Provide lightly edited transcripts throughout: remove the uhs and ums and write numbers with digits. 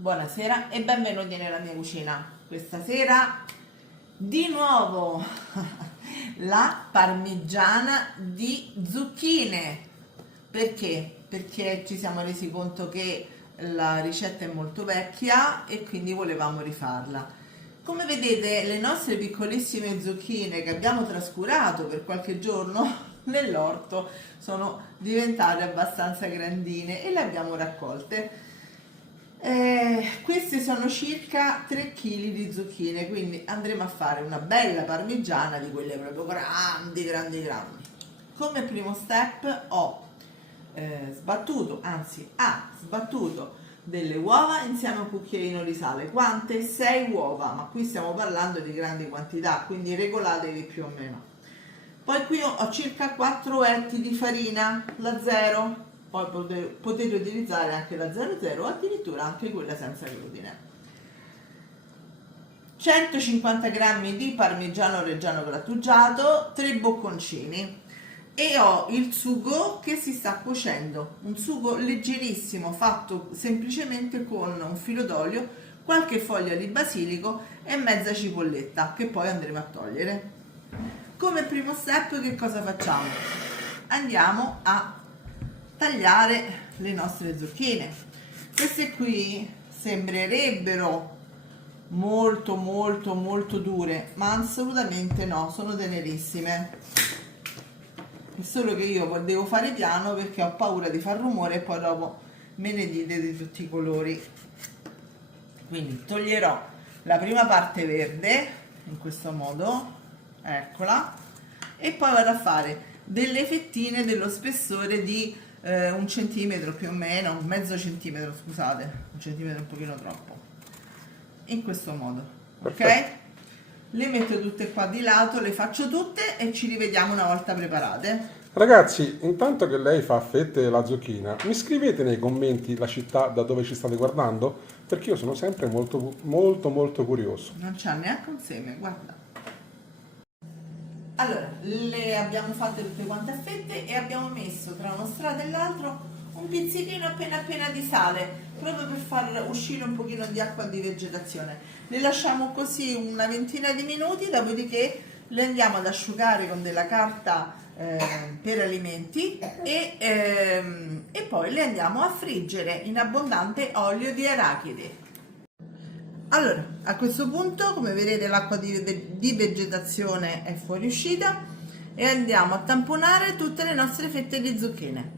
Buonasera e benvenuti nella mia cucina. Questa sera di nuovo la parmigiana di zucchine. Perché? Perché ci siamo resi conto che la ricetta è molto vecchia e quindi volevamo rifarla. Come vedete, le nostre piccolissime zucchine che abbiamo trascurato per qualche giorno nell'orto sono diventate abbastanza grandine e le abbiamo raccolte. Queste sono circa 3 kg di zucchine, quindi andremo a fare una bella parmigiana di quelle proprio grandi. Come primo step ho sbattuto delle uova insieme a un cucchiaino di sale. Quante? 6 uova, ma qui stiamo parlando di grandi quantità, quindi regolatevi più o meno. Poi qui ho circa 4 etti di farina, la 0. Poi potete utilizzare anche la 00 o addirittura anche quella senza glutine. 150 g di parmigiano reggiano grattugiato, 3 bocconcini e ho il sugo che si sta cuocendo, un sugo leggerissimo fatto semplicemente con un filo d'olio, qualche foglia di basilico e mezza cipolletta che poi andremo a togliere. Come primo step che cosa facciamo? Andiamo a tagliare le nostre zucchine. Queste qui sembrerebbero molto dure, ma assolutamente no, sono tenerissime. È solo che io devo fare piano perché ho paura di far rumore e poi dopo me ne dite di tutti i colori. Quindi toglierò la prima parte verde in questo modo, eccola, e poi vado a fare delle fettine dello spessore di 1 centimetro più o meno, mezzo centimetro, scusate, 1 centimetro è un pochino troppo, in questo modo. Perfetto. Ok? Le metto tutte qua di lato, le faccio tutte e ci rivediamo una volta preparate. Ragazzi, intanto che lei fa a fette la zucchina, mi scrivete nei commenti la città da dove ci state guardando? Perché io sono sempre molto curioso. Non c'ha neanche un seme, guarda. Allora, le abbiamo fatte tutte quante a fette e abbiamo messo tra uno strato e l'altro un pizzichino appena di sale, proprio per far uscire un pochino di acqua di vegetazione. Le lasciamo così una ventina di minuti, dopodiché le andiamo ad asciugare con della carta per alimenti e poi le andiamo a friggere in abbondante olio di arachidi. Allora, a questo punto, come vedete, l'acqua di vegetazione è fuoriuscita e andiamo a tamponare tutte le nostre fette di zucchine.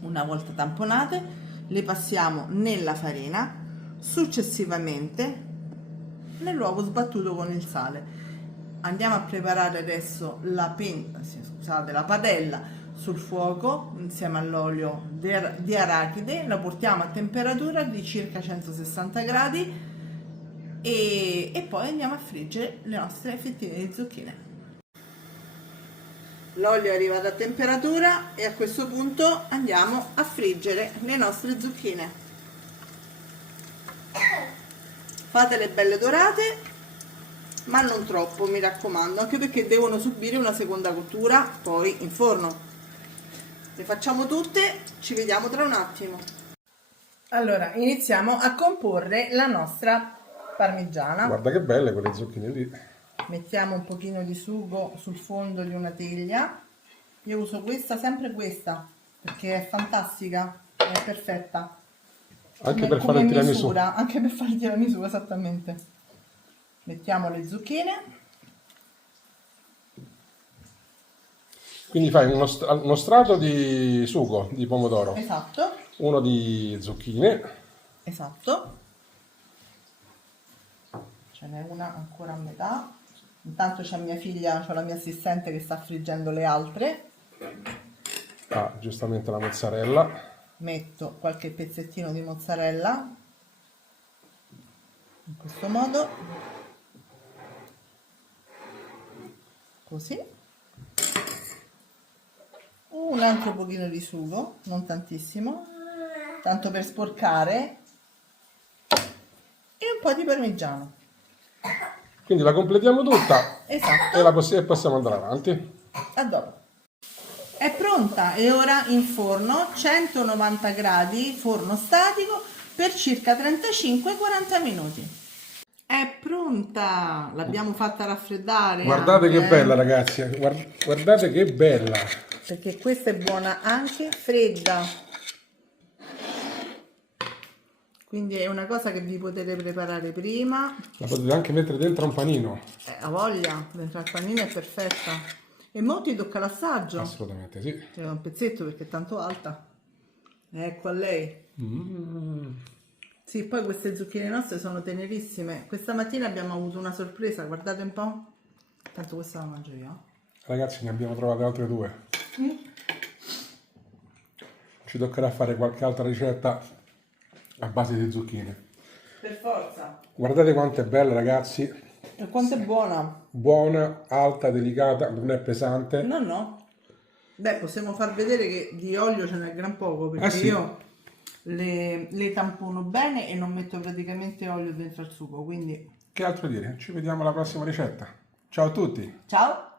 Una volta tamponate, le passiamo nella farina, successivamente nell'uovo sbattuto con il sale. Andiamo a preparare adesso la padella sul fuoco insieme all'olio di arachide, la portiamo a temperatura di circa 160 gradi e poi andiamo a friggere le nostre fettine di zucchine. L'olio è arrivato a temperatura e a questo punto andiamo a friggere le nostre zucchine. Fatele belle dorate, ma non troppo, mi raccomando, anche perché devono subire una seconda cottura poi in forno. Le facciamo tutte, ci vediamo tra un attimo. Allora, iniziamo a comporre la nostra parmigiana. Guarda che belle quelle zucchine lì. Mettiamo un pochino di sugo sul fondo di una teglia. Io uso questa, sempre questa, perché è fantastica, è perfetta. Anche per fare il tiramisù. Anche per fare il tiramisù, esattamente. Mettiamo le zucchine. Quindi fai uno strato di sugo di pomodoro. Esatto. Uno di zucchine. Esatto. Ce n'è una ancora a metà. Intanto c'è mia figlia, c'è la mia assistente che sta friggendo le altre. Ah, giustamente la mozzarella. Metto qualche pezzettino di mozzarella. In questo modo. Così. Un altro pochino di sugo, non tantissimo, tanto per sporcare, e un po' di parmigiano. Quindi la completiamo tutta. Esatto. E possiamo andare avanti. A dopo. È pronta e ora in forno 190 gradi, forno statico, per circa 35-40 minuti. È pronta, l'abbiamo fatta raffreddare. Guardate anche, che bella ragazzi, guardate che bella. perché questa è buona anche fredda. Quindi è una cosa che vi potete preparare prima. La potete anche mettere dentro un panino. Ha voglia, dentro al panino è perfetta. E mo ti tocca l'assaggio. Assolutamente sì. C'è un pezzetto perché è tanto alta. Ecco a lei. Sì, poi queste zucchine nostre sono tenerissime. Questa mattina abbiamo avuto una sorpresa, guardate un po'. Tanto questa la mangio io. Ragazzi, ne abbiamo trovate altre due. Ci toccherà fare qualche altra ricetta a base di zucchine. Per forza. Guardate quanto è bella ragazzi. E quanto è buona. Buona, alta, delicata, non è pesante. No, no. Beh, possiamo far vedere che di olio ce n'è gran poco, perché sì. io le tampono bene e non metto praticamente olio dentro al sugo, quindi... Che altro dire? Ci vediamo alla prossima ricetta. Ciao a tutti! Ciao!